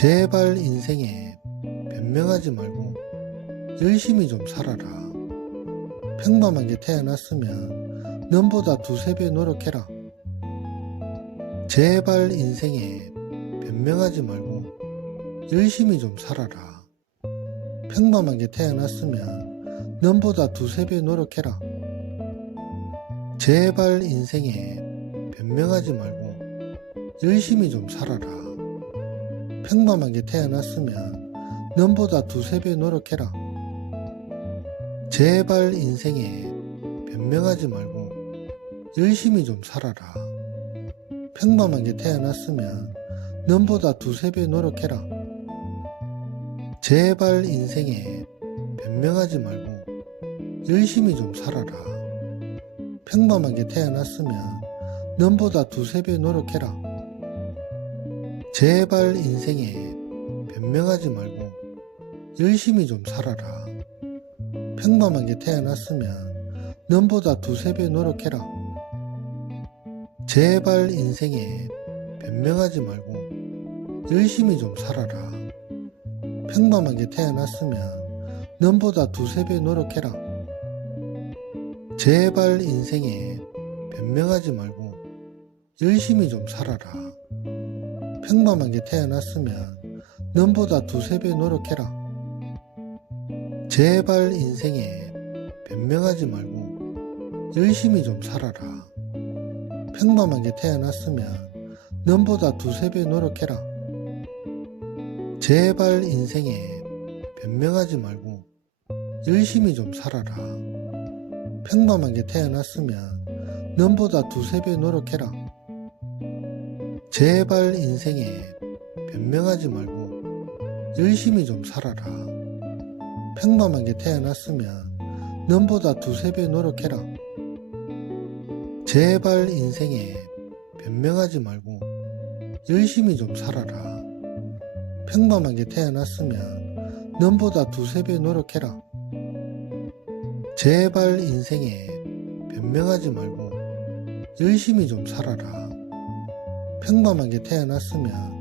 제발 인생에 변명하지 말고 열심히 좀 살아라. 평범하게 태어났으면 nom보다 두세 배 노력해라. 제발 인생에 변명하지 말고 열심히 좀 살아라. 평범하게 태어났으면 nom보다 두세 배 노력해라. 제발 인생에 변명하지 말고 열심히 좀 살아라. 평범하게 태어났으면 nom보다 두세 배 노력해라. 제발 인생에 변명하지 말고 열심히 좀 살아라. 평범하게 태어났으면 nom보다 두세 배 노력해라. 제발 인생에 변명하지 말고 열심히 좀 살아라. 평범하게 태어났으면 nom보다 두세 배 노력해라. 제발 인생에 변명하지 말고 열심히 좀 살아라. 평범하게 태어났으면 nom보다 두세 배 노력해라. 제발 인생에 변명하지 말고 열심히 좀 살아라. 평범하게 태어났으면 nom보다 두세 배 노력해라. 제발 인생에 변명하지 말고 열심히 좀 살아라. 평범하게 태어났으면 nom보다 두세 배 노력해라. 제발 인생에 변명하지 말고 열심히 좀 살아라. 평범하게 태어났으면 nom보다 두세 배 노력해라. 제발 인생에 변명하지 말고 열심히 좀 살아라. 평범하게 태어났으면 nom보다 두세 배 노력해라. 제발 인생에 변명하지 말고 열심히 좀 살아라. 평범하게 태어났으면 nom보다 두세 배 노력해라. 제발 인생에 변명하지 말고 열심히 좀 살아라. 평범하게 태어났으면 nom보다 두세 배 노력해라. 제발 인생에 변명하지 말고 열심히 좀 살아라. 평범하게 태어났으면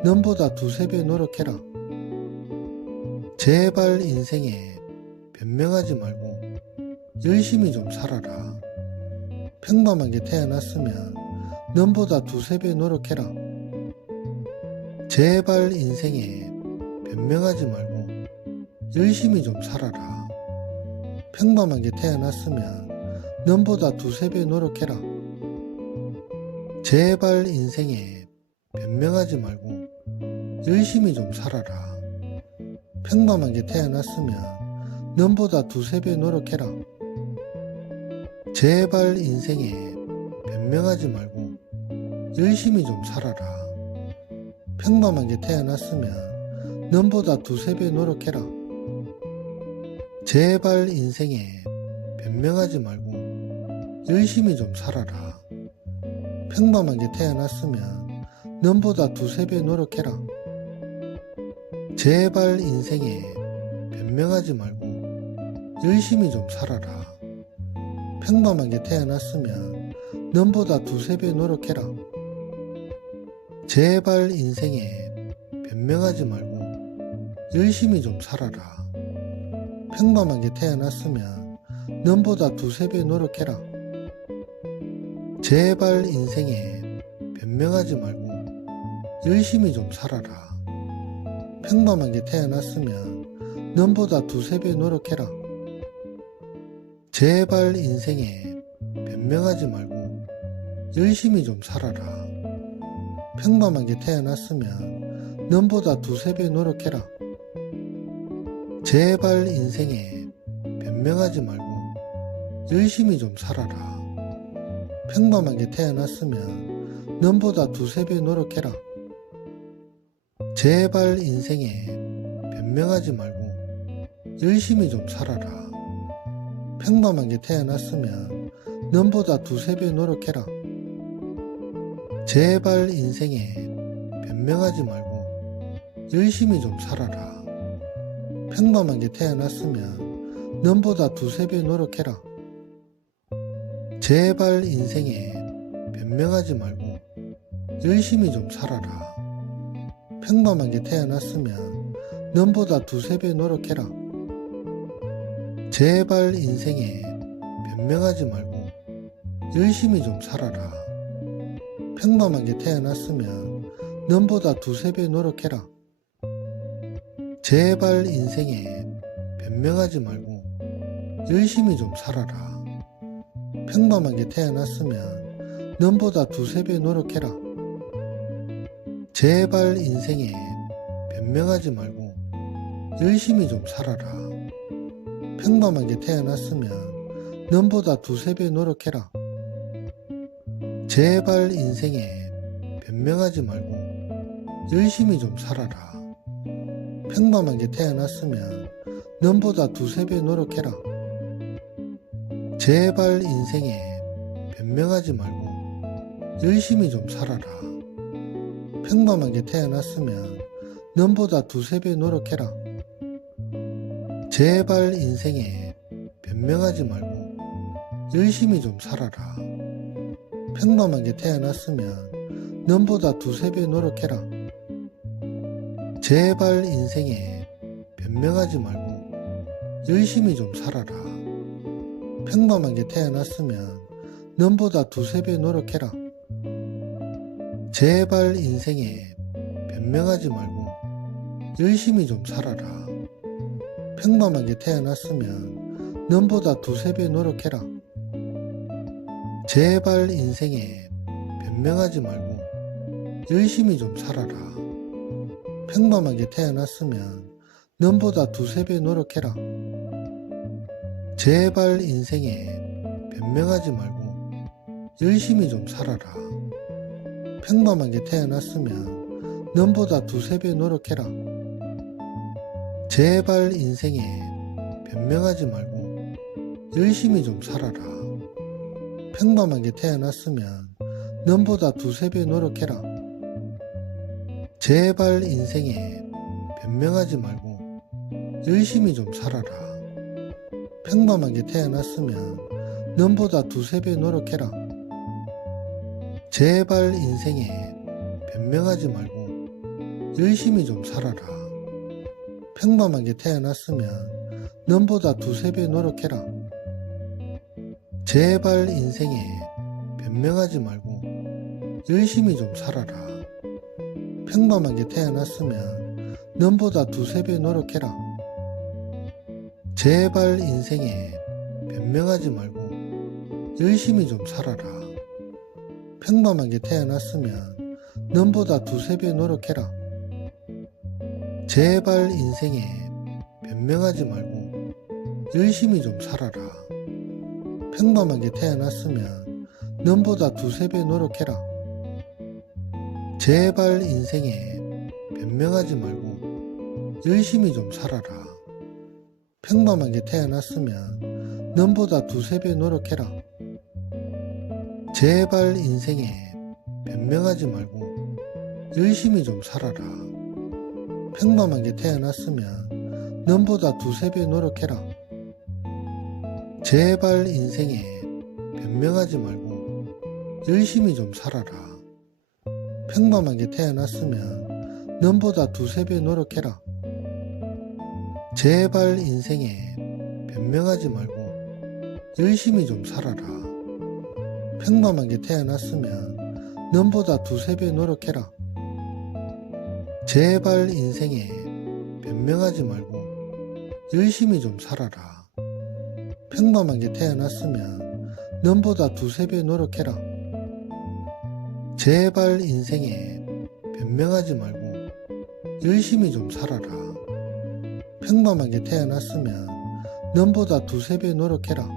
nom보다 두세 배 노력해라. 제발 인생에 변명하지 말고 열심히 좀 살아라. 평범하게 태어났으면 nom보다 두세 배 노력해라. 제발 인생에 변명하지 말고 열심히 좀 살아라. 평범하게 태어났으면 nom보다 두세 배 노력해라. 제발 인생에 변명하지 말고 열심히 좀 살아라. 평범하게 태어났으면 nom보다 두세 배 노력해라. 제발 인생에 변명하지 말고 열심히 좀 살아라. 평범하게 태어났으면 nom보다 두세 배 노력해라. 제발 인생에 변명하지 말고 열심히 좀 살아라. 평범하게 태어났으면 nom보다 두세 배 노력해라. 제발 인생에 변명하지 말고 열심히 좀 살아라. 평범하게 태어났으면 nom보다 두세 배 노력해라. 제발 인생에 변명하지 말고 열심히 좀 살아라. 평범하게 태어났으면 nom보다 두세 배 노력해라. 제발 인생에 변명하지 말고 열심히 좀 살아라. 평범하게 태어났으면 nom보다 두세 배 노력해라. 제발 인생에 변명하지 말고 열심히 좀 살아라. 평범하게 태어났으면 nom보다 두세 배 노력해라. 제발 인생에 변명하지 말고 열심히 좀 살아라. 평범하게 태어났으면 nom보다 두세 배 노력해라. 제발 인생에 변명하지 말고 열심히 좀 살아라. 평범하게 태어났으면 nom보다 두세 배 노력해라. 제발 인생에 변명하지 말고 열심히 좀 살아라. 평범하게 태어났으면 nom보다 두세 배 노력해라. 제발 인생에 변명하지 말고 열심히 좀 살아라. 평범하게 태어났으면 남보다 두세 배 노력해라. 제발 인생에 변명하지 말고 열심히 좀 살아라. 평범하게 태어났으면 남보다 두세 배 노력해라. 제발 인생에 변명하지 말고 열심히 좀 살아라. 평범하게 태어났으면 남보다 두세 배 노력해라. 제발 인생에 변명하지 말고 열심히 좀 살아라. 평범하게 태어났으면 남보다 두세 배 노력해라. 제발 인생에 변명하지 말고 열심히 좀 살아라. 평범하게 태어났으면 남보다 두세 배 노력해라. 제발 인생에 변명하지 말고 열심히 좀 살아라. 평범하게 태어났으면 남보다 두세 배 노력해라. 제발 인생에 변명하지 말고 열심히 좀 살아라. 평범하게 태어났으면 남보다 두세 배 노력해라. 제발 인생에 변명하지 말고 열심히 좀 살아라. 평범하게 태어났으면 남보다 두세 배 노력해라. 제발 인생에 변명하지 말고 열심히 좀 살아라. 평범하게 태어났으면 남보다 두세 배 노력해라. 제발 인생에 변명하지 말고 열심히 좀 살아라. 평범하게 태어났으면 남보다 두세 배 노력해라. 제발 인생에 변명하지 말고 열심히 좀 살아라. 평범하게 태어났으면 남보다 두세 배 노력해라. 제발 인생에 변명하지 말고 열심히 좀 살아라. 평범하게 태어났으면 남보다 두세 배 노력해라. 제발 인생에 변명하지 말고 열심히 좀 살아라. 평범하게 태어났으면 남보다 두세 배 노력해라. 제발 인생에 변명하지 말고 열심히 좀 살아라. 평범하게 태어났으면 남보다 두세 배 노력해라. 제발 인생에 변명하지 말고 열심히 좀 살아라. 평범하게 태어났으면 남보다 두세 배 노력해라. 제발 인생에 변명하지 말고 열심히 좀 살아라. 평범하게 태어났으면 남보다 두세 배 노력해라. 제발 인생에 변명하지 말고 열심히 좀 살아라. 평범하게 태어났으면 남보다 두세 배 노력해라. 제발 인생에 변명하지 말고 열심히 좀 살아라. 평범하게 태어났으면 남보다 두세 배 노력해라. 제발 인생에 변명하지 말고 열심히 좀 살아라. 평범하게 태어났으면 남보다 두세 배 노력해라. 제발 인생에 변명하지 말고 열심히 좀 살아라. 평범하게 태어났으면 남보다 두세 배 노력해라. 제발 인생에 변명하지 말고 열심히 좀 살아라. 평범하게 태어났으면 남보다 두세 배 노력해라. 제발 인생에 변명하지 말고 열심히 좀 살아라. 평범하게 태어났으면 남보다 두세 배 노력해라. 제발 인생에 변명하지 말고 열심히 좀 살아라. 평범하게 태어났으면 남보다 두세 배 노력해라.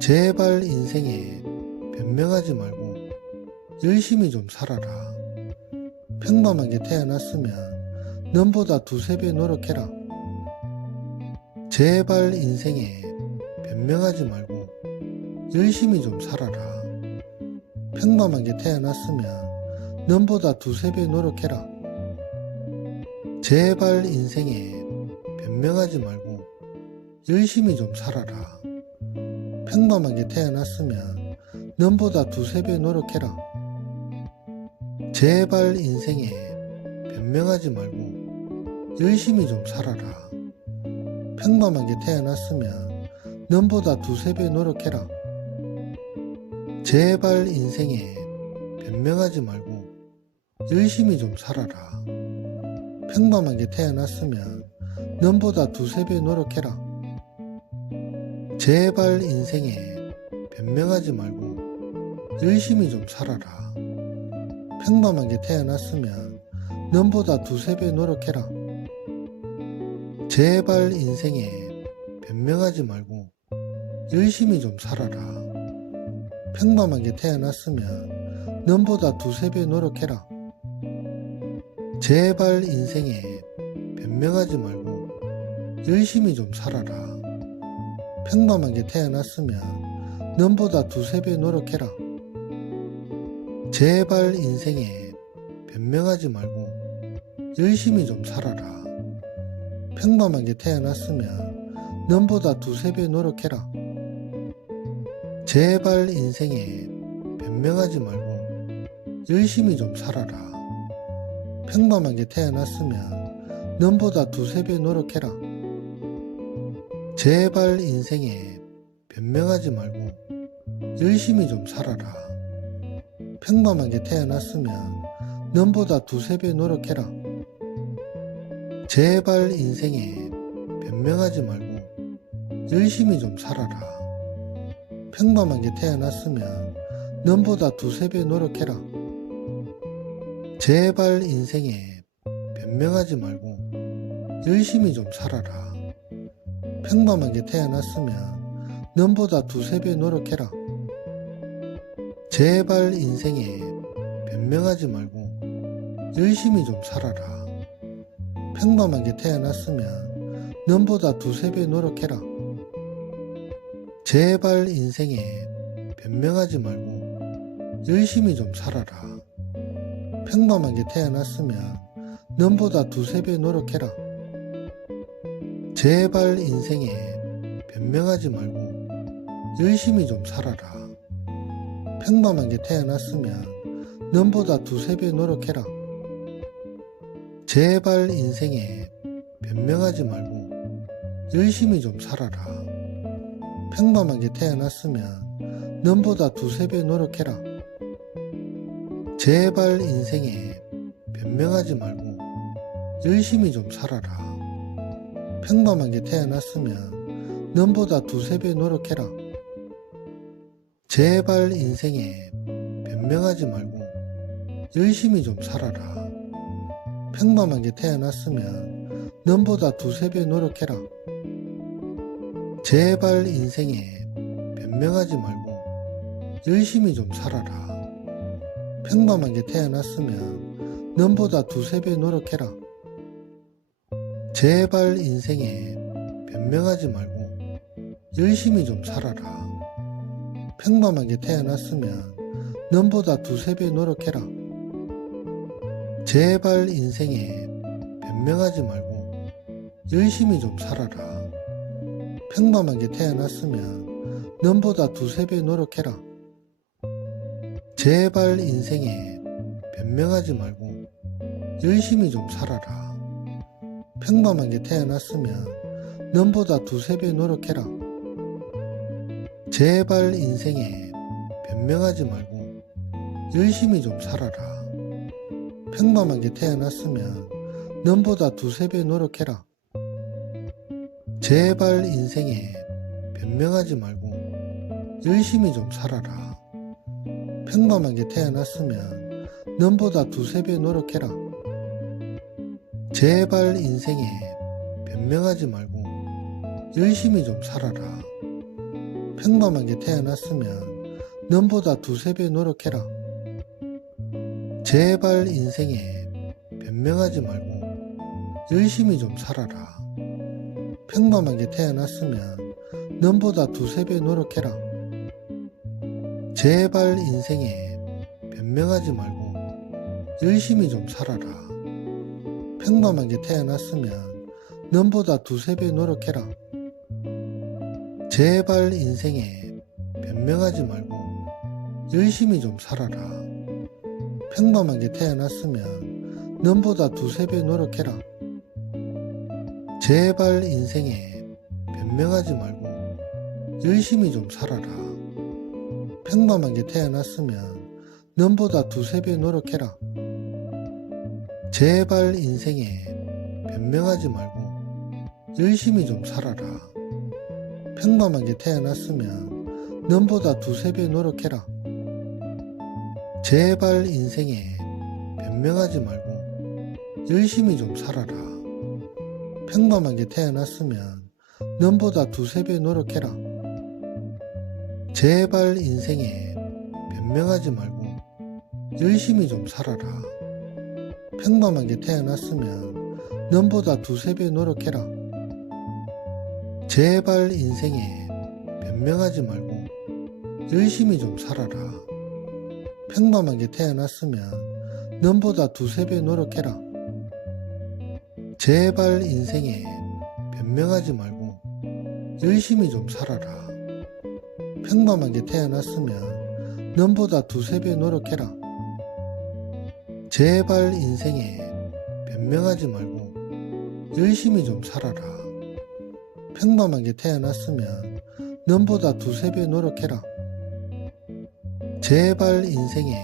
제발 인생에 변명하지 말고 열심히 좀 살아라. 평범하게 태어났으면 남보다 두세 배 노력해라. 제발 인생에 변명하지 말고 열심히 좀 살아라. 평범하게 태어났으면 남보다 두세 배 노력해라. 제발 인생에 변명하지 말고 열심히 좀 살아라. 평범하게 태어났으면 남보다 두세 배 노력해라. 제발 인생에 변명하지 말고 열심히 좀 살아라. 평범하게 태어났으면 남보다 두세 배 노력해라. 제발 인생에 변명하지 말고 열심히 좀 살아라. 평범하게 태어났으면 남보다 두세 배 노력해라. 제발 인생에 변명하지 말고 열심히 좀 살아라. 평범하게 태어났으면 남보다 두세 배 노력해라. 제발 인생에 변명하지 말고 열심히 좀 살아라. 평범하게 태어났으면 남보다 두세 배 노력해라. 제발 인생에 변명하지 말고 열심히 좀 살아라. 평범하게 태어났으면 남보다 두세 배 노력해라. 제발 인생에 변명하지 말고 열심히 좀 살아라. 평범하게 태어났으면 남보다 두세 배 노력해라. 제발 인생에 변명하지 말고 열심히 좀 살아라. 평범하게 태어났으면 남보다 두세 배 노력해라. 제발 인생에 변명하지 말고 열심히 좀 살아라. 평범하게 태어났으면 남보다 두세 배 노력해라. 제발 인생에 변명하지 말고 열심히 좀 살아라. 평범하게 태어났으면 남보다 두세 배 노력해라. 제발 인생에 변명하지 말고 열심히 좀 살아라. 평범하게 태어났으면 남보다 두세 배 노력해라. 제발 인생에 변명하지 말고 열심히 좀 살아라. 평범하게 태어났으면 남보다 두세 배 노력해라. 제발 인생에 변명하지 말고 열심히 좀 살아라. 평범하게 태어났으면 남보다 두세 배 노력해라. 제발 인생에 변명하지 말고 열심히 좀 살아라. 평범하게 태어났으면 남보다 두세 배 노력해라. 제발 인생에 변명하지 말고 열심히 좀 살아라. 평범하게 태어났으면 남보다 두세 배 노력해라. 제발 인생에 변명하지 말고 열심히 좀 살아라. 평범하게 태어났으면 남보다 두세 배 노력해라. 제발 인생에 변명하지 말고 열심히 좀 살아라. 평범하게 태어났으면 남보다 두세 배 노력해라. 제발 인생에 변명하지 말고 열심히 좀 살아라. 평범하게 태어났으면 남보다 두세 배 노력해라. 제발 인생에 변명하지 말고 열심히 좀 살아라. 평범하게 태어났으면 남보다 두세 배 노력해라. 제발 인생에 변명하지 말고 열심히 좀 살아라. 평범하게 태어났으면 남보다 두세 배 노력해라. 제발 인생에 변명하지 말고 열심히 좀 살아라. 평범하게 태어났으면 남보다 두세 배 노력해라. 제발 인생에 변명하지 말고 열심히 좀 살아라. 평범하게 태어났으면 남보다 두세 배 노력해라. 제발 인생에 변명하지 말고 열심히 좀 살아라. 평범하게 태어났으면 남보다 두세 배 노력해라. 제발 인생에 변명하지 말고 열심히 좀 살아라. 평범하게 태어났으면 남보다 두세 배 노력해라. 제발 인생에 변명하지 말고 열심히 좀 살아라. 평범하게 태어났으면 남보다 두세 배 노력해라. 제발 인생에 변명하지 말고 열심히 좀 살아라. 평범하게 태어났으면 남보다 두세 배 노력해라. 제발 인생에 변명하지 말고 열심히 좀 살아라. 평범하게 태어났으면 넘보다 두세 배 노력해라. 제발 인생에 변명하지 말고 열심히 좀 살아라. 평범하게 태어났으면 넘보다 두세 배 노력해라. 제발 인생에 변명하지 말고 열심히 좀 살아라. 평범하게 태어났으면 넘보다 두세 배 노력해라. 제발 인생에 변명하지 말고 열심히 좀 살아라. 평범하게 태어났으면 넘보다 두세 배 노력해라. 제발 인생에 변명하지 말고 열심히 좀 살아라. 평범하게 태어났으면 넘보다 두세 배 노력해라. 제발 인생에 변명하지 말고 열심히 좀 살아라. 평범하게 태어났으면 넘보다 두세 배 노력해라. 제발 인생에 변명하지 말고 열심히 좀 살아라. 평범하게 태어났으면 넘보다 두세 배 노력해라. 제발 인생에 변명하지 말고 열심히 좀 살아라. 평범하게 태어났으면 넘보다 두세 배 노력해라. 제발 인생에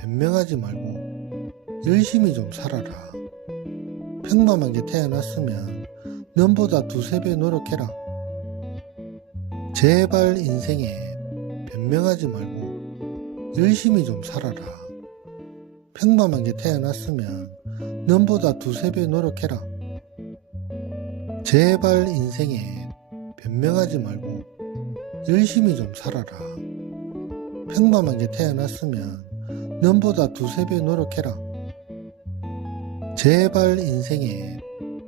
변명하지 말고 열심히 좀 살아라. 평범하게 태어났으면 넘보다 두세 배 노력해라. 제발 인생에 변명하지 말고 열심히 좀 살아라. 평범하게 태어났으면 넘보다 두세 배 노력해라. 제발 인생에 변명하지 말고 열심히 좀 살아라. 평범하게 태어났으면 넘보다 두세 배 노력해라. 제발 인생에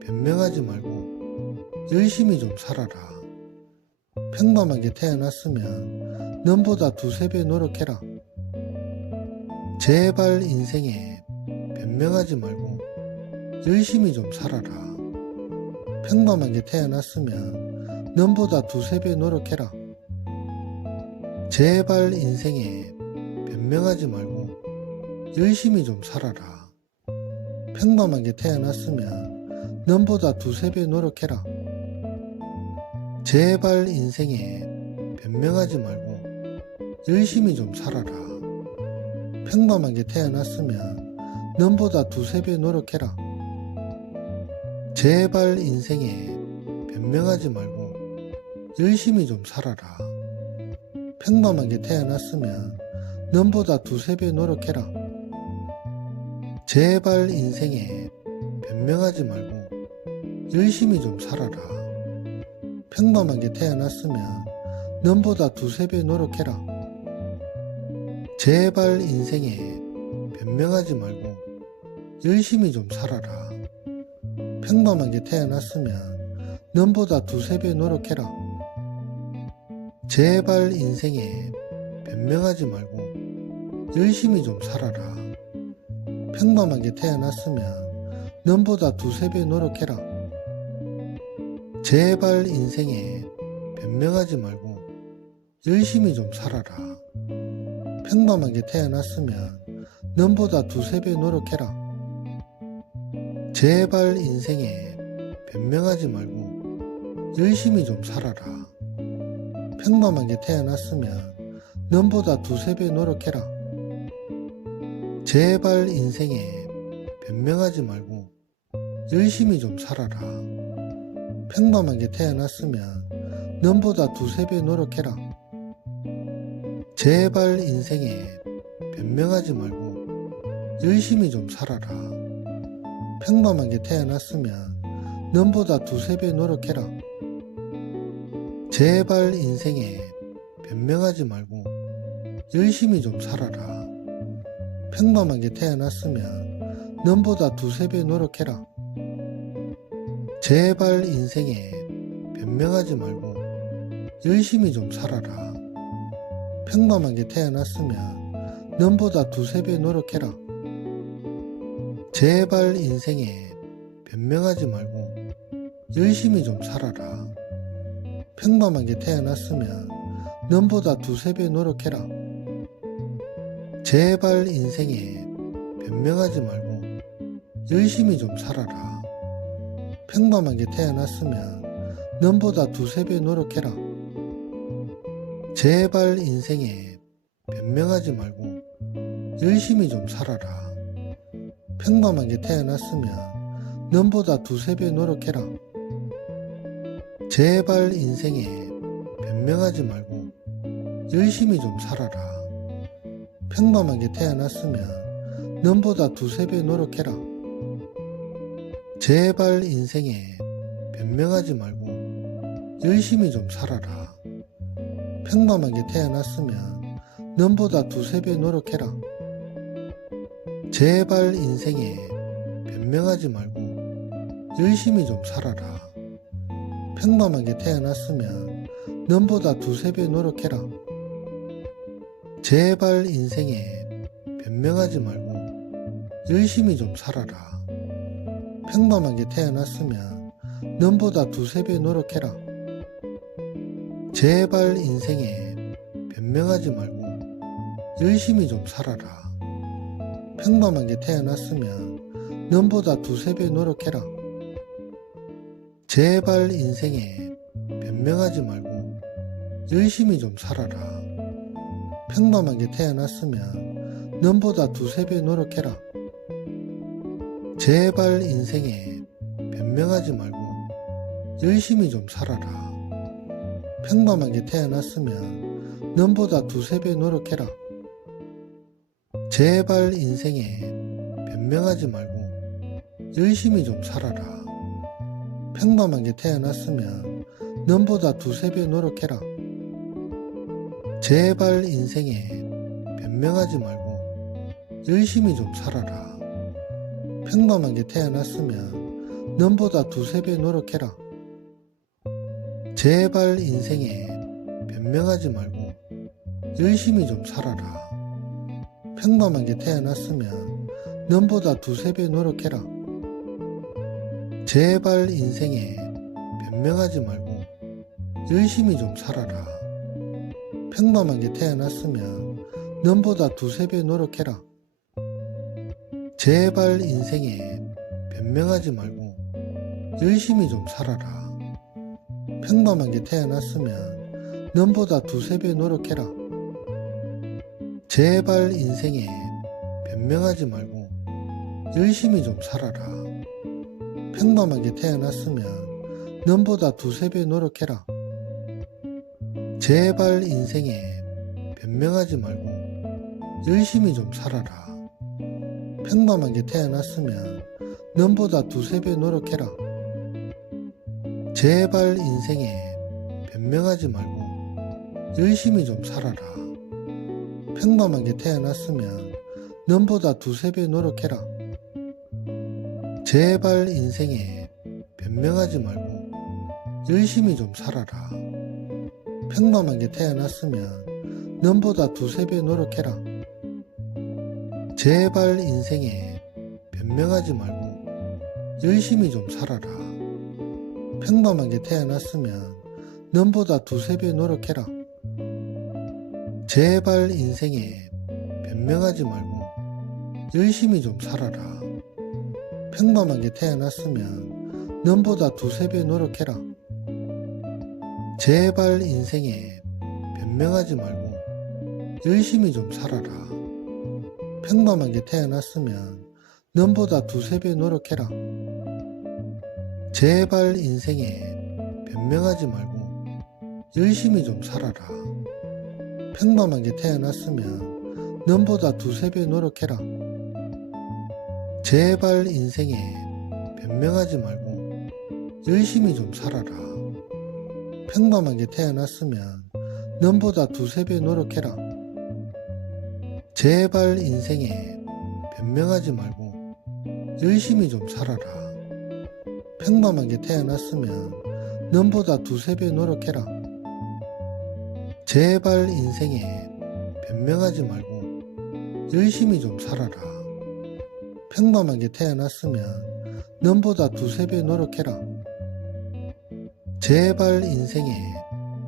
변명하지 말고 열심히 좀 살아라. 평범하게 태어났으면 넘보다 두세 배 노력해라. 제발 인생에 변명하지 말고 열심히 좀 살아라. 평범하게 태어났으면 넘보다 두세 배 노력해라. 제발 인생에 변명하지 말고 열심히 좀 살아라. 평범하게 태어났으면 넘보다 두세 배 노력해라. 제발 인생에 변명하지 말고 열심히 좀 살아라. 평범하게 태어났으면 넘보다 두세 배 노력해라. 제발 인생에 변명하지 말고 열심히 좀 살아라. 평범하게 태어났으면 넘보다 두세 배 노력해라. 제발 인생에 변명하지 말고 열심히 좀 살아라. 평범하게 태어났으면 넘보다 두세 배 노력해라. 제발 인생에 변명하지 말고 열심히 좀 살아라. 평범하게 태어났으면 넘보다 두세 배 노력해라. 제발 인생에 변명하지 말고 열심히 좀 살아라. 평범하게 태어났으면 넘보다 두세 배 노력해라. 제발 인생에 변명하지 말고 열심히 좀 살아라. 평범하게 태어났으면 넘보다 두세 배 노력해라. 제발 인생에 변명하지 말고 열심히 좀 살아라. 평범하게 태어났으면 넘보다 두세 배 노력해라. 제발 인생에 변명하지 말고 열심히 좀 살아라. 평범하게 태어났으면 넘보다 두세 배 노력해라. 제발 인생에 변명하지 말고 열심히 좀 살아라. 평범하게 태어났으면 넘보다 두세 배 노력해라. 제발 인생에 변명하지 말고 열심히 좀 살아라. 평범하게 태어났으면 넘보다 두세 배 노력해라. 제발 인생에 변명하지 말고 열심히 좀 살아라. 평범하게 태어났으면 넘보다 두세 배 노력해라. 제발 인생에 변명하지 말고 열심히 좀 살아라. 평범하게 태어났으면 넘보다 두세 배 노력해라. 제발 인생에 변명하지 말고 열심히 좀 살아라. 평범하게 태어났으면 남보다 두세 배 노력해라. 제발 인생에 변명하지 말고 열심히 좀 살아라. 평범하게 태어났으면 남보다 두세 배 노력해라. 제발 인생에 변명하지 말고 열심히 좀 살아라. 평범하게 태어났으면 남보다 두세 배 노력해라. 제발 인생에 변명하지 말고 열심히 좀 살아라. 평범하게 태어났으면 남보다 두세 배 노력해라. 제발 인생에 변명하지 말고 열심히 좀 살아라. 평범하게 태어났으면 남보다 두세 배 노력해라. 제발 인생에 변명하지 말고 열심히 좀 살아라. 평범하게 태어났으면 남보다 두세 배 노력해라. 제발 인생에 변명하지 말고 열심히 좀 살아라. 평범하게 태어났으면 남보다 두세 배 노력해라. 제발 인생에 변명하지 말고 열심히 좀 살아라. 평범하게 태어났으면 남보다 두세 배 노력해라. 제발 인생에 변명하지 말고 열심히 좀 살아라. 평범하게 태어났으면 남보다 두세 배 노력해라. 제발 인생에 변명하지 말고 열심히 좀 살아라. 평범하게 태어났으면 남보다 두세 배 노력해라. 제발 인생에 변명하지 말고 열심히 좀 살아라. 평범하게 태어났으면 남보다 두세 배 노력해라. 제발 인생에 변명하지 말고 열심히 좀 살아라. 평범하게 태어났으면 남보다 두세 배 노력해라. 제발 인생에 변명하지 말고 열심히 좀 살아라. 평범하게 태어났으면 남보다 두세 배 노력해라. 제발 인생에 변명하지 말고 열심히 좀 살아라. 평범하게 태어났으면 남보다 두세 배 노력해라. 제발 인생에 변명하지 말고 열심히 좀 살아라. 평범하게 태어났으면 남보다 두세 배 노력해라. 제발 인생에 변명하지 말고 열심히 좀 살아라. 평범하게 태어났으면 남보다 두세 배 노력해라. 제발 인생에 변명하지 말고 열심히 좀 살아라. 평범하게 태어났으면 남보다 두세 배 노력해라. 제발 인생에 변명하지 말고 열심히 좀 살아라. 평범하게 태어났으면 남보다 두세 배 노력해라. 제발 인생에 변명하지 말고 열심히 좀 살아라. 평범하게 태어났으면 남보다 두세 배 노력해라. 제발 인생에 변명하지 말고 열심히 좀 살아라. 평범하게 태어났으면 남보다 두세 배 노력해라. 제발 인생에 변명하지 말고 열심히 좀 살아라. 평범하게 태어났으면 남보다 두세 배 노력해라. 제발 인생에 변명하지 말고 열심히 좀 살아라. 평범하게 태어났으면 남보다 두세 배 노력해라. 제발 인생에 변명하지 말고 열심히 좀 살아라. 평범하게 태어났으면 남보다 두세 배 노력해라. 제발 인생에 변명하지 말고 열심히 좀 살아라. 평범하게 태어났으면 남보다 두세 배 노력해라. 제발 인생에 변명하지 말고 열심히 좀 살아라. 평범하게 태어났으면 남보다 두세 배 노력해라. 제발 인생에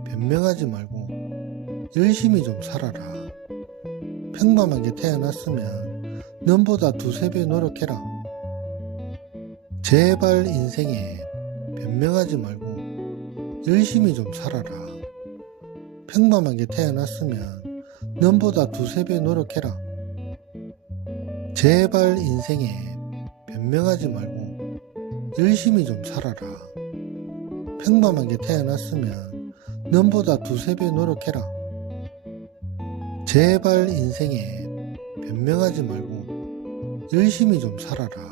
변명하지 말고 열심히 좀 살아라. 평범하게 태어났으면 남보다 두세 배 노력해라. 제발 인생에 변명하지 말고 열심히 좀 살아라. 평범하게 태어났으면 남보다 두세 배 노력해라. 제발 인생에 변명하지 말고 열심히 좀 살아라. 평범하게 태어났으면 남보다 두세 배 노력해라. 제발 인생에 변명하지 말고 열심히 좀 살아라.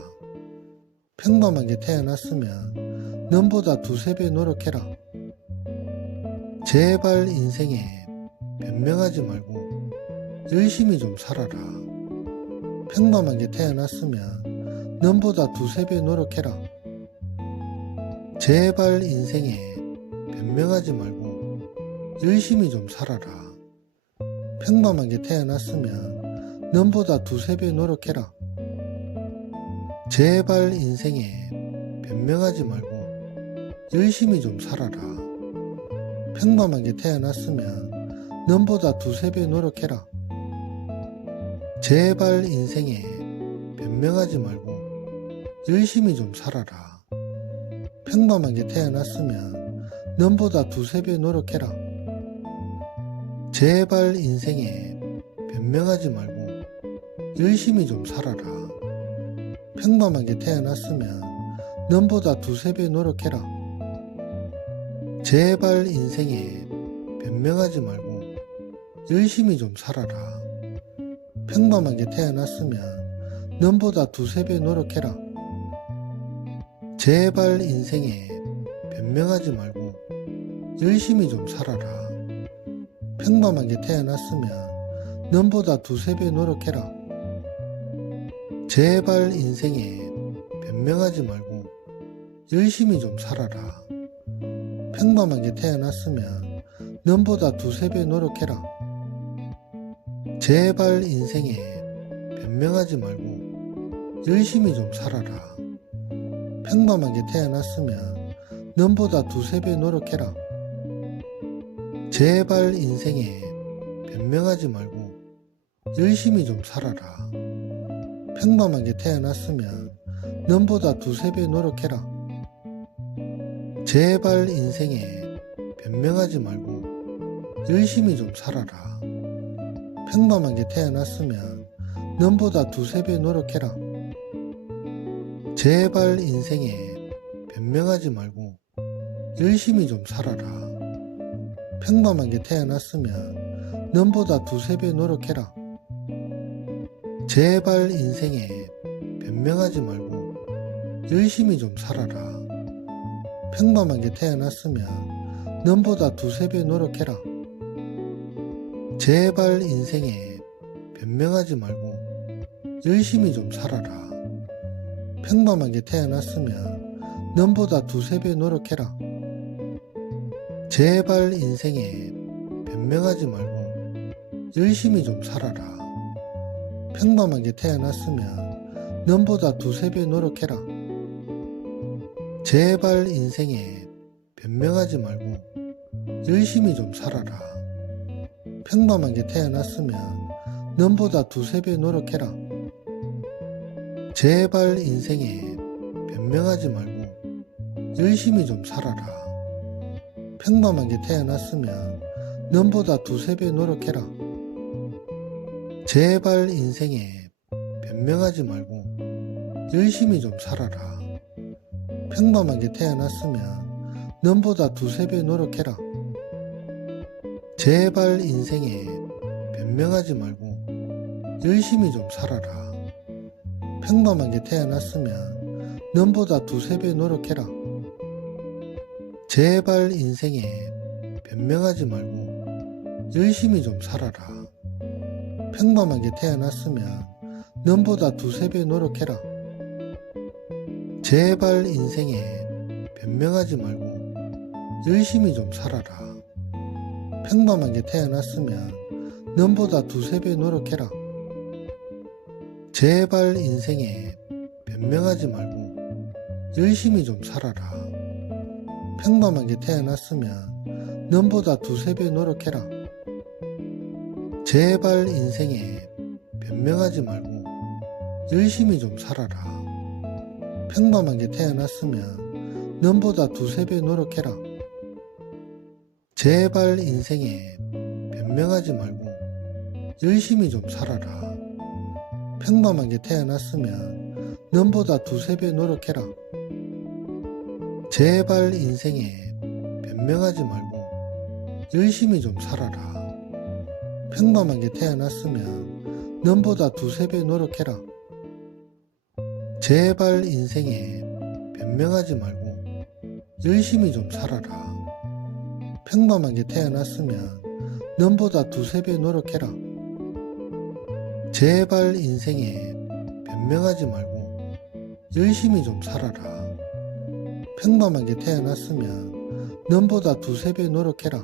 평범하게 태어났으면 남보다 두세 배 노력해라. 제발 인생에 변명하지 말고 열심히 좀 살아라. 평범하게 태어났으면 남보다 두세 배 노력해라. 제발 인생에 변명하지 말고 열심히 좀 살아라. 평범하게 태어났으면 남보다 두세 배 노력해라. 제발 인생에 변명하지 말고 열심히 좀 살아라. 평범하게 태어났으면 남보다 두세 배 노력해라. 제발 인생에 변명하지 말고 열심히 좀 살아라. 평범하게 태어났으면 남보다 두세 배 노력해라. 제발 인생에 변명하지 말고 열심히 좀 살아라. 평범하게 태어났으면 남보다 두세 배 노력해라. 제발 인생에 변명하지 말고 열심히 좀 살아라. 평범하게 태어났으면 남보다 두세 배 노력해라. 제발 인생에 변명하지 말고 열심히 좀 살아라. 평범하게 태어났으면 남보다 두세 배 노력해라. 제발 인생에 변명하지 말고 열심히 좀 살아라. 평범하게 태어났으면 남보다 두세 배 노력해라. 제발 인생에 변명하지 말고 열심히 좀 살아라. 평범하게 태어났으면 남보다 두세 배 노력해라. 제발 인생에 변명하지 말고 열심히 좀 살아라. 평범하게 태어났으면 남보다 두세 배 노력해라. 제발 인생에 변명하지 말고 열심히 좀 살아라. 평범하게 태어났으면 남보다 두세 배 노력해라. 제발 인생에 변명하지 말고 열심히 좀 살아라. 평범하게 태어났으면 남보다 두세 배 노력해라. 제발 인생에 변명하지 말고 열심히 좀 살아라. 평범하게 태어났으면 남보다 두세 배 노력해라. 제발 인생에 변명하지 말고 열심히 좀 살아라. 평범하게 태어났으면 남보다 두세 배 노력해라. 제발 인생에 변명하지 말고 열심히 좀 살아라. 평범하게 태어났으면 남보다 두세 배 노력해라. 제발 인생에 변명하지 말고 열심히 좀 살아라. 평범하게 태어났으면 남보다 두세 배 노력해라. 제발 인생에 변명하지 말고 열심히 좀 살아라. 평범하게 태어났으면 남보다 두세 배 노력해라. 제발 인생에 변명하지 말고 열심히 좀 살아라. 평범하게 태어났으면 남보다 두세 배 노력해라. 제발 인생에 변명하지 말고 열심히 좀 살아라. 평범하게 태어났으면 남보다 두세 배 노력해라. 제발 인생에 변명하지 말고 열심히 좀 살아라. 평범하게 태어났으면 남보다 두세 배 노력해라. 제발 인생에 변명하지 말고 열심히 좀 살아라. 평범하게 태어났으면 남보다 두세 배 노력해라. 제발 인생에 변명하지 말고 열심히 좀 살아라. 평범하게 태어났으면 남보다 두세 배 노력해라. 제발 인생에 변명하지 말고 열심히 좀 살아라. 평범하게 태어났으면 넘보다 두세 배 노력해라. 제발 인생에 변명하지 말고 열심히 좀 살아라. 평범하게 태어났으면 넘보다 두세 배 노력해라. 제발 인생에 변명하지 말고 열심히 좀 살아라. 평범하게 태어났으면 넘보다 두세 배 노력해라. 제발 인생에 변명하지 말고 열심히 좀 살아라. 평범하게 태어났으면 넘보다 두세 배 노력해라. 제발 인생에 변명하지 말고 열심히 좀 살아라. 평범하게 태어났으면 넘보다 두세 배 노력해라.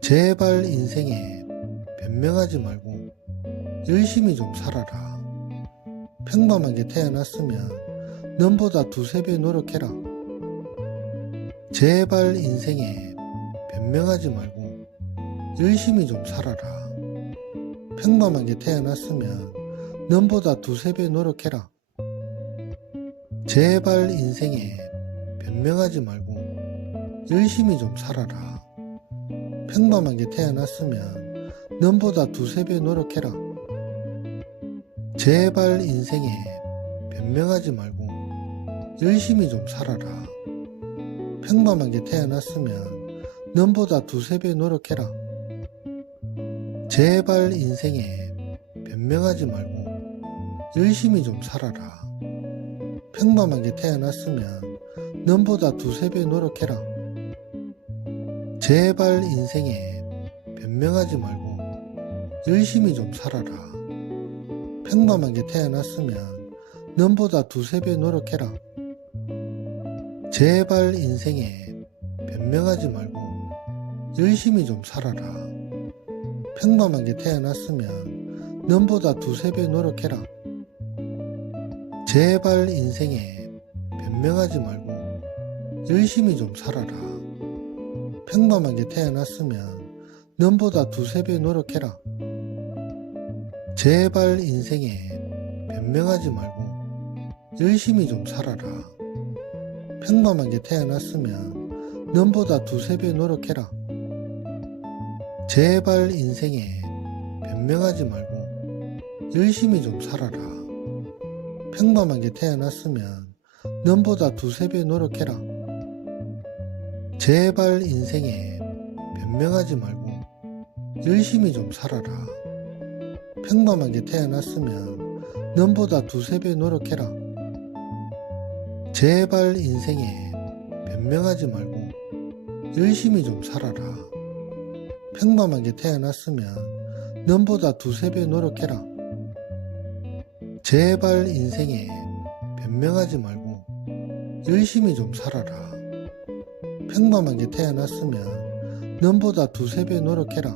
제발 인생에 변명하지 말고 열심히 좀 살아라. 평범하게 태어났으면 넘보다 두세 배 노력해라. 제발 인생에 변명하지 말고 열심히 좀 살아라. 평범하게 태어났으면 넘보다 두세 배 노력해라. 제발 인생에 변명하지 말고 열심히 좀 살아라. 평범하게 태어났으면 넘보다 두세 배 노력해라. 제발 인생에 변명하지 말고 열심히 좀 살아라. 평범하게 태어났으면 넘보다 두세 배 노력해라. 제발 인생에 변명하지 말고 열심히 좀 살아라. 평범하게 태어났으면 넘보다 두세 배 노력해라. 제발 인생에 변명하지 말고 열심히 좀 살아라. 평범하게 태어났으면 넘보다 두세 배 노력해라. 제발 인생에 변명하지 말고 열심히 좀 살아라. 평범하게 태어났으면 넘보다 두세 배 노력해라. 제발 인생에 변명하지 말고 열심히 좀 살아라. 평범하게 태어났으면 넘보다 두세 배 노력해라. 제발 인생에 변명하지 말고 열심히 좀 살아라. 평범하게 태어났으면 넘보다 두세 배 노력해라. 제발 인생에 변명하지 말고 열심히 좀 살아라. 평범하게 태어났으면 넘보다 두세 배 노력해라. 제발 인생에 변명하지 말고 열심히 좀 살아라. 평범하게 태어났으면 넘보다 두세 배 노력해라. 제발 인생에 변명하지 말고 열심히 좀 살아라. 평범하게 태어났으면 넘보다 두세 배 노력해라. 제발 인생에 변명하지 말고 열심히 좀 살아라. 평범하게 태어났으면 넘보다 두세 배 노력해라.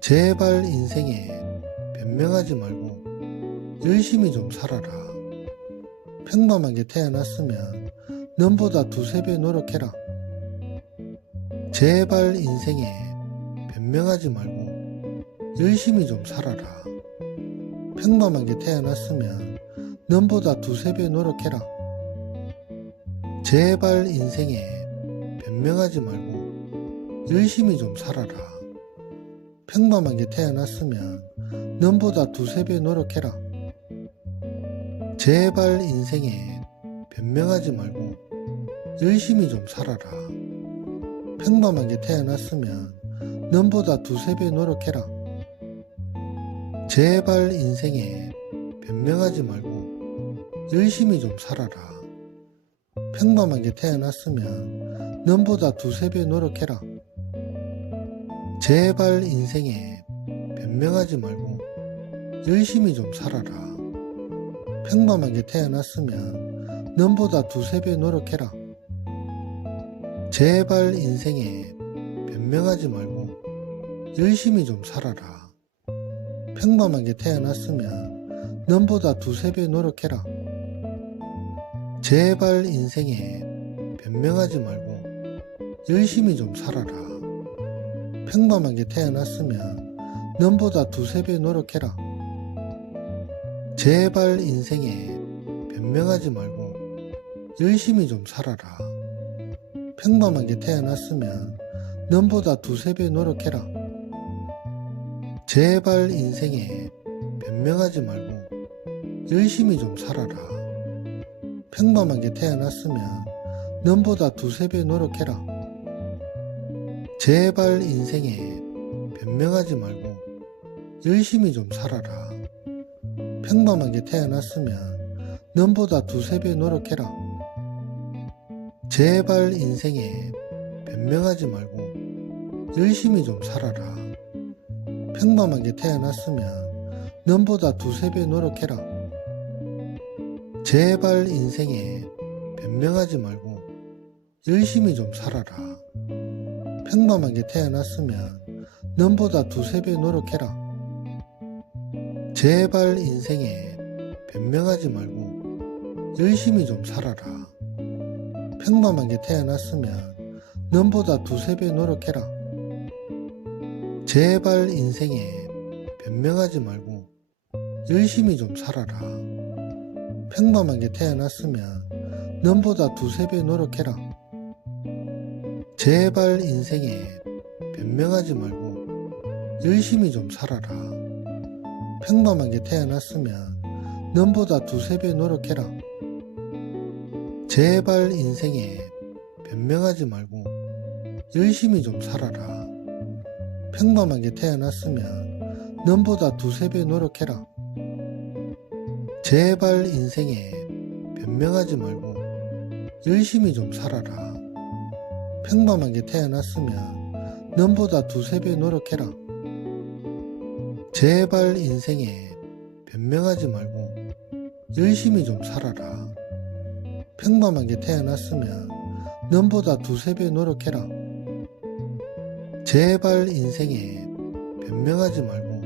제발 인생에 변명하지 말고 열심히 좀 살아라. 평범하게 태어났으면 넘보다 두세 배 노력해라. 제발 인생에 변명하지 말고 열심히 좀 살아라. 평범하게 태어났으면 넘보다 두세 배 노력해라. 제발 인생에 변명하지 말고 열심히 좀 살아라. 평범하게 태어났으면 넘보다 두세 배 노력해라. 제발 인생에 변명하지 말고 열심히 좀 살아라. 평범하게 태어났으면 넘보다 두세 배 노력해라. 제발 인생에 변명하지 말고 열심히 좀 살아라. 평범하게 태어났으면 넘보다 두세 배 노력해라. 제발 인생에 변명하지 말고 열심히 좀 살아라. 평범하게 태어났으면 넘보다 두세 배 노력해라. 제발 인생에 변명하지 말고 열심히 좀 살아라. 평범하게 태어났으면 넘보다 두세 배 노력해라. 제발 인생에 변명하지 말고 열심히 좀 살아라. 평범하게 태어났으면 넘보다 두세 배 노력해라. 제발 인생에 변명하지 말고 열심히 좀 살아라. 평범하게 태어났으면 남보다 두세 배 노력해라. 제발 인생에 변명하지 말고 열심히 좀 살아라. 평범하게 태어났으면 남보다 두세 배 노력해라. 제발 인생에 변명하지 말고 열심히 좀 살아라. 평범하게 태어났으면 남보다 두세 배 노력해라. 제발 인생에 변명하지 말고 열심히 좀 살아라. 평범하게 태어났으면 남보다 두세 배 노력해라. 제발 인생에 변명하지 말고 열심히 좀 살아라. 평범하게 태어났으면 남보다 두세 배 노력해라. 제발 인생에 변명하지 말고 열심히 좀 살아라. 평범하게 태어났으면 남보다 두세 배 노력해라. 제발 인생에 변명하지 말고 열심히 좀 살아라. 평범하게 태어났으면 남보다 두세 배 노력해라. 제발 인생에 변명하지 말고 열심히 좀 살아라. 평범하게 태어났으면 남보다 두세 배 노력해라. 제발 인생에 변명하지 말고 열심히 좀 살아라. 평범하게 태어났으면 남보다 두세 배 노력해라. 제발 인생에 변명하지 말고 열심히 좀 살아라. 평범하게 태어났으면 남보다 두세 배 노력해라. 제발 인생에 변명하지 말고 열심히 좀 살아라. 평범하게 태어났으면 남보다 두세 배 노력해라. 제발 인생에 변명하지 말고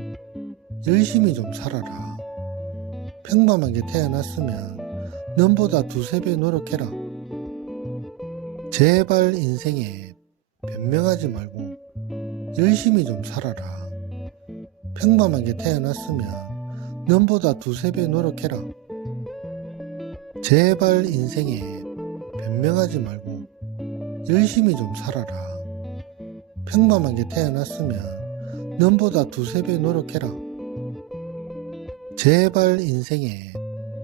열심히 좀 살아라. 평범하게 태어났으면 남보다 두세 배 노력해라. 제발 인생에 변명하지 말고 열심히 좀 살아라. 평범하게 태어났으면 남보다 두세 배 노력해라. 제발 인생에 변명하지 말고 열심히 좀 살아라. 평범하게 태어났으면 남보다 두세 배 노력해라. 제발 인생에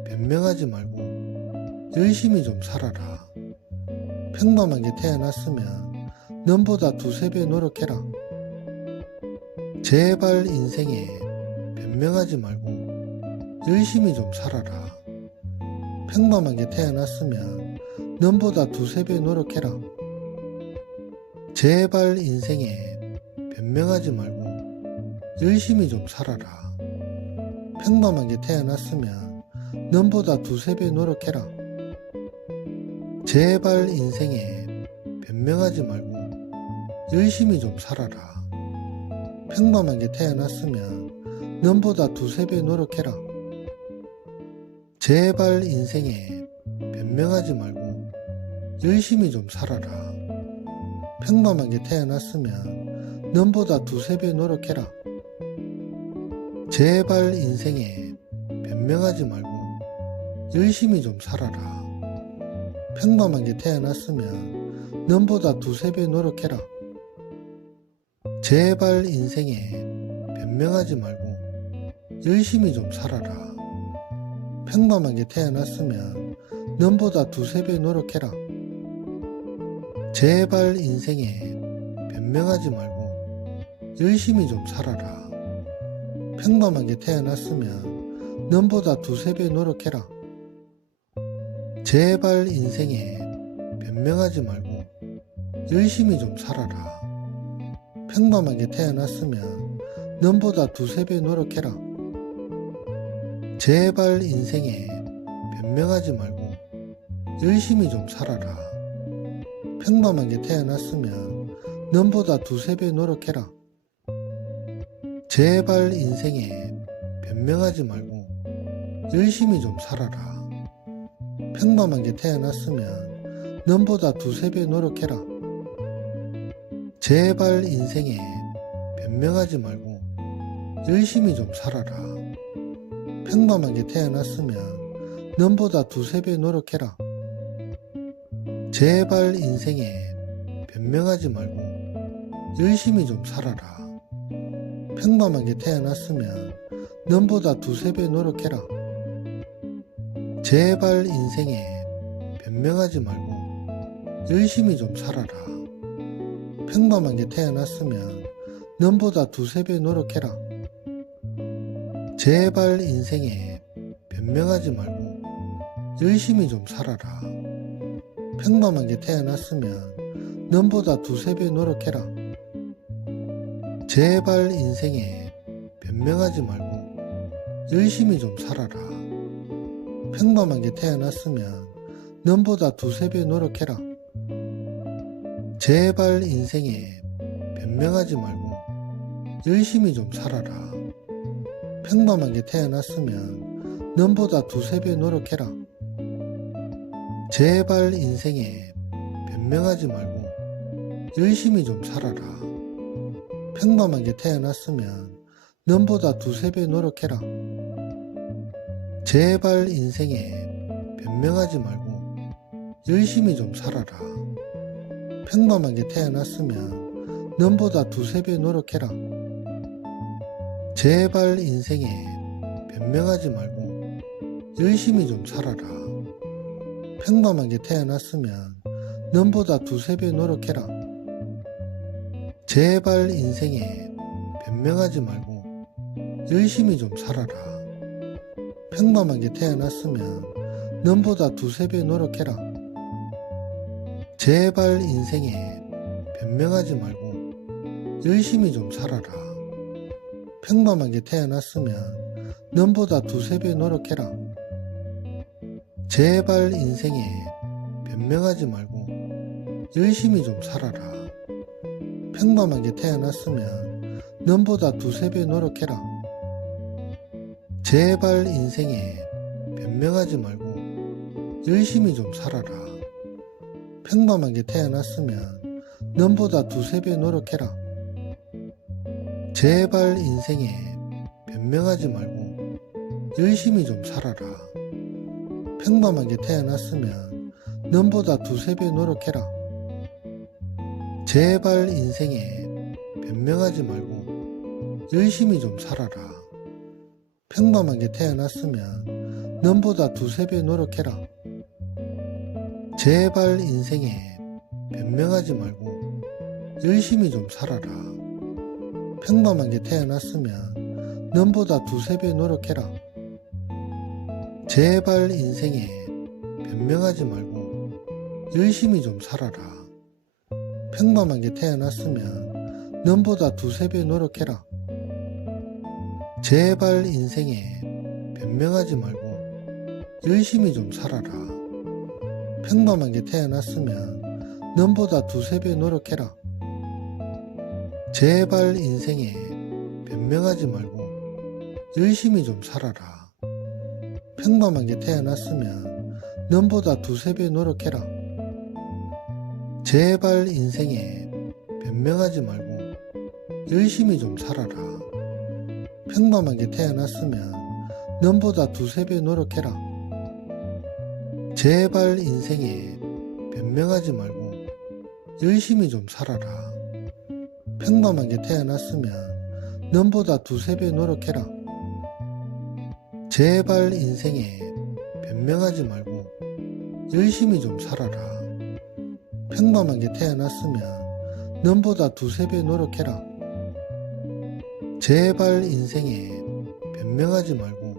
변명하지 말고 열심히 좀 살아라. 평범하게 태어났으면 남보다 두세 배 노력해라. 제발 인생에 변명하지 말고 열심히 좀 살아라. 평범하게 태어났으면 남보다 두세 배 노력해라. 제발 인생에 변명하지 말고 열심히 좀 살아라. 평범하게 태어났으면 남보다 두세 배 노력해라. 제발 인생에 변명하지 말고 열심히 좀 살아라. 평범하게 태어났으면 남보다 두세 배 노력해라. 제발 인생에 변명하지 말고 열심히 좀 살아라. 평범하게 태어났으면 남보다 두세 배 노력해라. 제발 인생에 변명하지 말고 열심히 좀 살아라. 평범하게 태어났으면 남보다 두세 배 노력해라. 제발 인생에 변명하지 말고 열심히 좀 살아라. 평범하게 태어났으면 남보다 두세 배 노력해라. 제발 인생에 변명하지 말고 열심히 좀 살아라. 평범하게 태어났으면 남보다 두세 배 노력해라. 제발 인생에 변명하지 말고 열심히 좀 살아라. 평범하게 태어났으면 남보다 두세 배 노력해라. 제발 인생에 변명하지 말고 열심히 좀 살아라. 평범하게 태어났으면 남보다 두세 배 노력해라. 제발 인생에 변명하지 말고 열심히 좀 살아라. 평범하게 태어났으면 남보다 두세 배 노력해라. 제발 인생에 변명하지 말고 열심히 좀 살아라. 평범하게 태어났으면 넘보다 두세 배 노력해라. 제발 인생에 변명하지 말고 열심히 좀 살아라. 평범하게 태어났으면 넘보다 두세 배 노력해라. 제발 인생에 변명하지 말고 열심히 좀 살아라. 평범하게 태어났으면 넘보다 두세 배 노력해라. 제발 인생에 변명하지 말고 열심히 좀 살아라. 평범하게 태어났으면 넘보다 두세 배 노력해라. 제발 인생에 변명하지 말고 열심히 좀 살아라. 평범하게 태어났으면 넘보다 두세 배 노력해라. 제발 인생에 변명하지 말고 열심히 좀 살아라. 평범하게 태어났으면 넘보다 두세 배 노력해라. 제발 인생에 변명하지 말고 열심히 좀 살아라. 평범하게 태어났으면 넘보다 두세 배 노력해라. 제발 인생에 변명하지 말고 열심히 좀 살아라. 평범하게 태어났으면 넘보다 두세 배 노력해라. 제발 인생에 변명하지 말고 열심히 좀 살아라. 평범하게 태어났으면 넘보다 두세 배 노력해라. 제발 인생에 변명하지 말고 열심히 좀 살아라. 평범하게 태어났으면 넘보다 두세 배 노력해라. 제발 인생에 변명하지 말고 열심히 좀 살아라. 평범하게 태어났으면 넘보다 두세 배 노력해라. 제발 인생에 변명하지 말고 열심히 좀 살아라. 평범하게 태어났으면 넘보다 두세 배 노력해라. 제발 인생에 변명하지 말고 열심히 좀 살아라. 평범하게 태어났으면 넘보다 두세 배 노력해라. 제발 인생에 변명하지 말고 열심히 좀 살아라. 평범하게 태어났으면 넘보다 두세 배 노력해라. 제발 인생에 변명하지 말고 열심히 좀 살아라. 평범하게 태어났으면 넘보다 두세 배 노력해라. 제발 인생에 변명하지 말고 열심히 좀 살아라. 평범하게 태어났으면 넘보다 두세 배 노력해라. 제발 인생에 변명하지 말고 열심히 좀 살아라. 평범하게 태어났으면 넘보다 두세 배 노력해라. 제발 인생에 변명하지 말고 열심히 좀 살아라. 평범하게 태어났으면 넘보다 두세 배 노력해라. 제발 인생에 변명하지 말고 열심히 좀 살아라. 평범하게 태어났으면 넘보다 두세 배 노력해라. 제발 인생에 변명하지 말고 열심히 좀 살아라. 평범하게 태어났으면 넘보다 두세 배 노력해라. 제발 인생에 변명하지 말고 열심히 좀 살아라. 평범하게 태어났으면 넘보다 두세 배 노력해라. 제발 인생에 변명하지 말고 열심히 좀 살아라. 평범하게 태어났으면 넘보다 두세 배 노력해라. 제발 인생에 변명하지 말고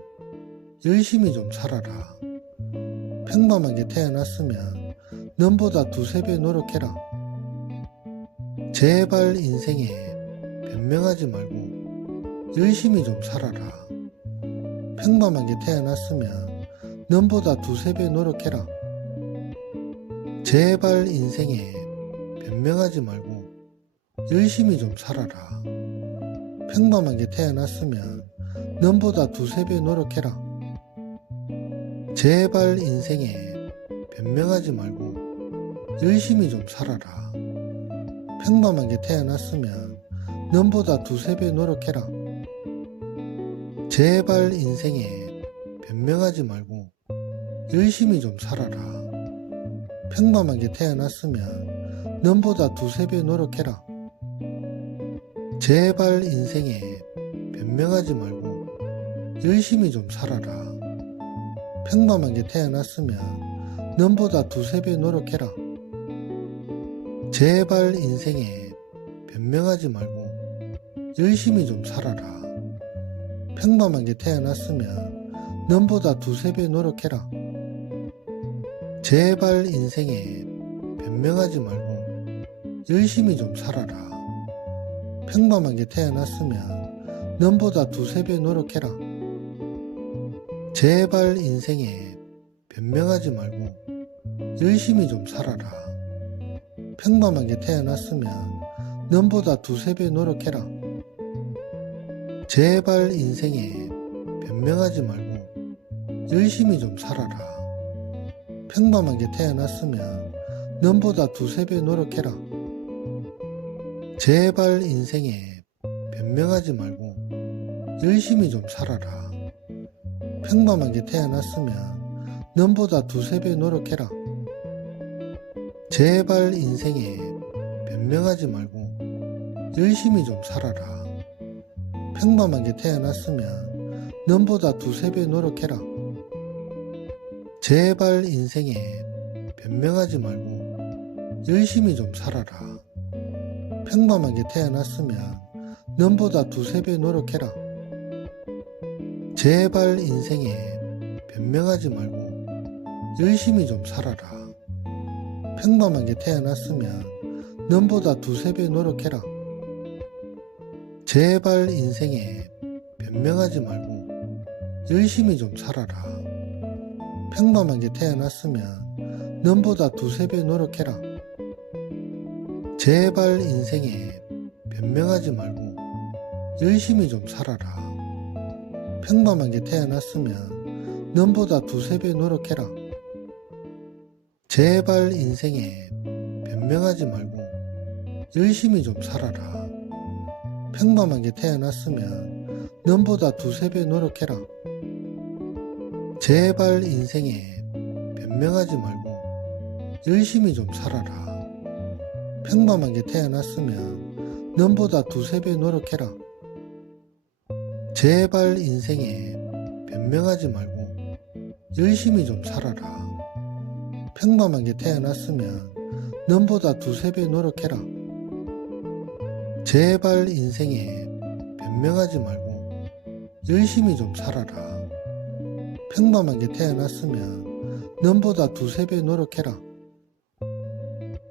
열심히 좀 살아라. 평범하게 태어났으면 넘보다 두세 배 노력해라. 제발 인생에 변명하지 말고 열심히 좀 살아라. 평범하게 태어났으면 넘보다 두세 배 노력해라. 제발 인생에 변명하지 말고 열심히 좀 살아라. 평범하게 태어났으면 넘보다 두세 배 노력해라. 제발 인생에 변명하지 말고 열심히 좀 살아라. 평범하게 태어났으면 넘보다 두세 배 노력해라. 제발 인생에 변명하지 말고 열심히 좀 살아라. 평범하게 태어났으면 남보다 두세 배 노력해라. 제발 인생에 변명하지 말고 열심히 좀 살아라. 평범하게 태어났으면 남보다 두세 배 노력해라. 제발 인생에 변명하지 말고 열심히 좀 살아라. 평범하게 태어났으면 남보다 두세 배 노력해라. 제발 인생에 변명하지 말고 열심히 좀 살아라. 평범하게 태어났으면 남보다 두세 배 노력해라. 제발 인생에 변명하지 말고 열심히 좀 살아라. 평범하게 태어났으면 남보다 두세 배 노력해라. 제발 인생에 변명하지 말고 열심히 좀 살아라. 평범하게 태어났으면 남보다 두세 배 노력해라. 제발 인생에 변명하지 말고 열심히 좀 살아라. 평범하게 태어났으면 남보다 두세 배 노력해라. 제발 인생에 변명하지 말고 열심히 좀 살아라. 평범하게 태어났으면 남보다 두세 배 노력해라. 제발 인생에 변명하지 말고 열심히 좀 살아라. 평범하게 태어났으면 남보다 두세 배 노력해라. 제발 인생에 변명하지 말고 열심히 좀 살아라. 평범하게 태어났으면 남보다 두세 배 노력해라. 제발 인생에 변명하지 말고 열심히 좀 살아라. 평범하게 태어났으면 남보다 두세 배 노력해라. 제발 인생에 변명하지 말고 열심히 좀 살아라. 평범하게 태어났으면 남보다 두세 배 노력해라. 제발 인생에 변명하지 말고 열심히 좀 살아라. 평범하게 태어났으면 남보다 두세 배 노력해라. 제발 인생에 변명하지 말고 열심히 좀 살아라. 평범하게 태어났으면 남보다 두세 배 노력해라. 제발 인생에 변명하지 말고 열심히 좀 살아라. 평범하게 태어났으면 남보다 두세 배 노력해라. 제발 인생에 변명하지 말고 열심히 좀 살아라. 평범하게 태어났으면 남보다 두세 배 노력해라.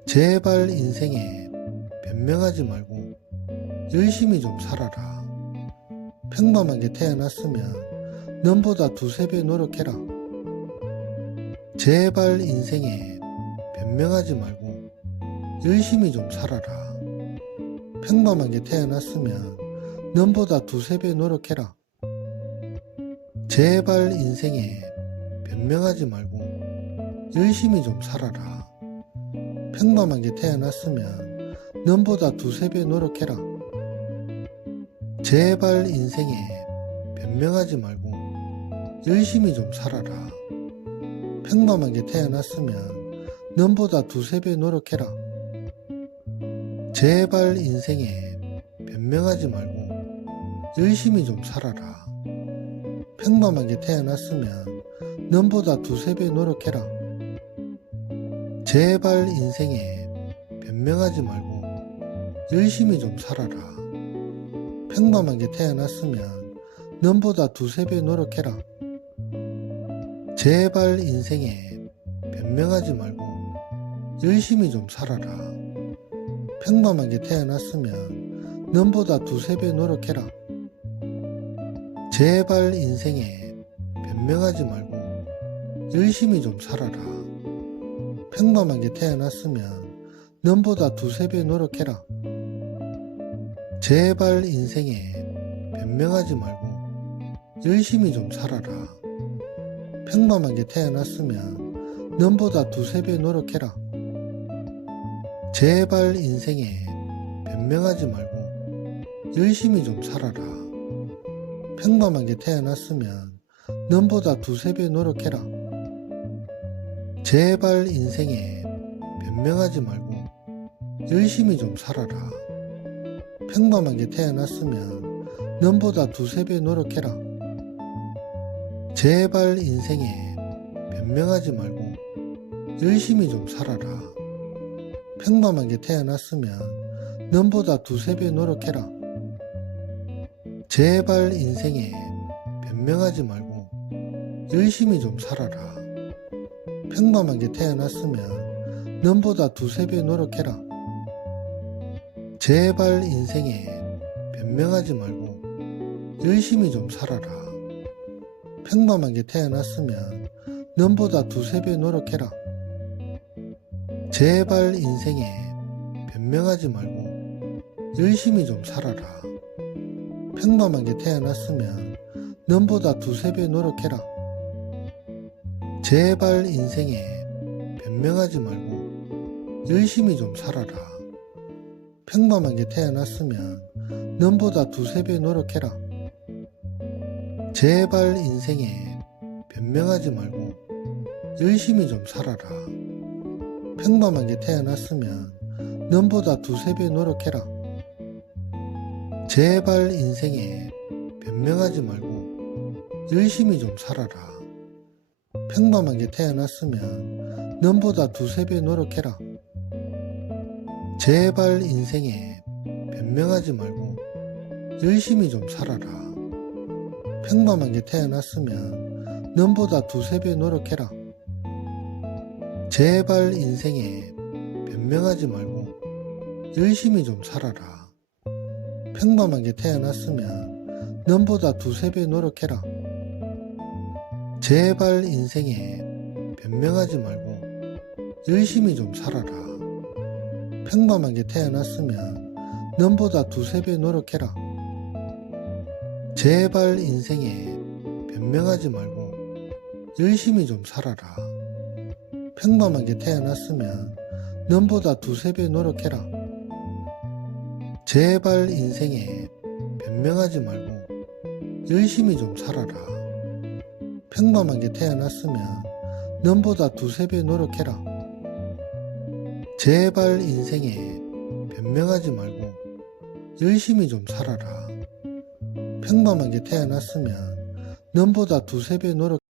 제발 인생에 변명하지 말고 열심히 좀 살아라. 평범하게 태어났으면 남보다 두세 배 노력해라. 제발 인생에 변명하지 말고 열심히 좀 살아라. 평범하게 태어났으면 남보다 두세 배 노력해라. 제발 인생에 변명하지 말고 열심히 좀 살아라. 평범하게 태어났으면 남보다 두세 배 노력해라. 제발 인생에 변명하지 말고 열심히 좀 살아라. 평범하게 태어났으면 남보다 두세 배 노력해라. 제발 인생에 변명하지 말고 열심히 좀 살아라. 평범하게 태어났으면 남보다 두세 배 노력해라. 제발 인생에 변명하지 말고 열심히 좀 살아라. 평범하게 태어났으면 남보다 두세 배 노력해라. 제발 인생에 변명하지 말고 열심히 좀 살아라. 평범하게 태어났으면 남보다 두세 배 노력해라. 제발 인생에 변명하지 말고 열심히 좀 살아라. 평범하게 태어났으면 남보다 두세 배 노력해라. 제발 인생에 변명하지 말고 열심히 좀 살아라. 평범하게 태어났으면 남보다 두세 배 노력해라. 제발 인생에 변명하지 말고 열심히 좀 살아라. 평범하게 태어났으면 남보다 두세 배 노력해라. 제발 인생에 변명하지 말고 열심히 좀 살아라. 평범하게 태어났으면 남보다 두세 배 노력해라. 제발 인생에 변명하지 말고 열심히 좀 살아라. 평범하게 태어났으면 남보다 두세 배 노력해라. 제발 인생에 변명하지 말고 열심히 좀 살아라. 평범하게 태어났으면 남보다 두세 배 노력해라. 제발 인생에 변명하지 말고 열심히 좀 살아라. 평범하게 태어났으면 남보다 두세 배 노력해라. 제발 인생에 변명하지 말고 열심히 좀 살아라. 평범하게 태어났으면 남보다 두세 배 노력해라. 제발 인생에 변명하지 말고 열심히 좀 살아라. 평범하게 태어났으면 남보다 두세 배 노력해라. 제발 인생에 변명하지 말고 열심히 좀 살아라. 평범하게 태어났으면 남보다 두세 배 노력해라. 제발 인생에 변명하지 말고 열심히 좀 살아라. 평범하게 태어났으면 남보다 두세 배 노력해라. 제발 인생에 변명하지 말고 열심히 좀 살아라. 평범하게 태어났으면 남보다 두세 배 노력해라. 제발 인생에 변명하지 말고 열심히 좀 살아라. 평범하게 태어났으면 남보다 두세 배 노력해라. 제발 인생에 변명하지 말고 열심히 좀 살아라. 평범하게 태어났으면 남보다 두세 배 노력해라. 제발 인생에 변명하지 말고 열심히 좀 살아라. 평범하게 태어났으면 남보다 두세 배 노력해라. 제발 인생에 변명하지 말고 열심히 좀 살아라. 평범하게 태어났으면 남보다 두세 배 노력해라. 제발 인생에 변명하지 말고 열심히 좀 살아라. 평범하게 태어났으면 남보다 두세 배 노력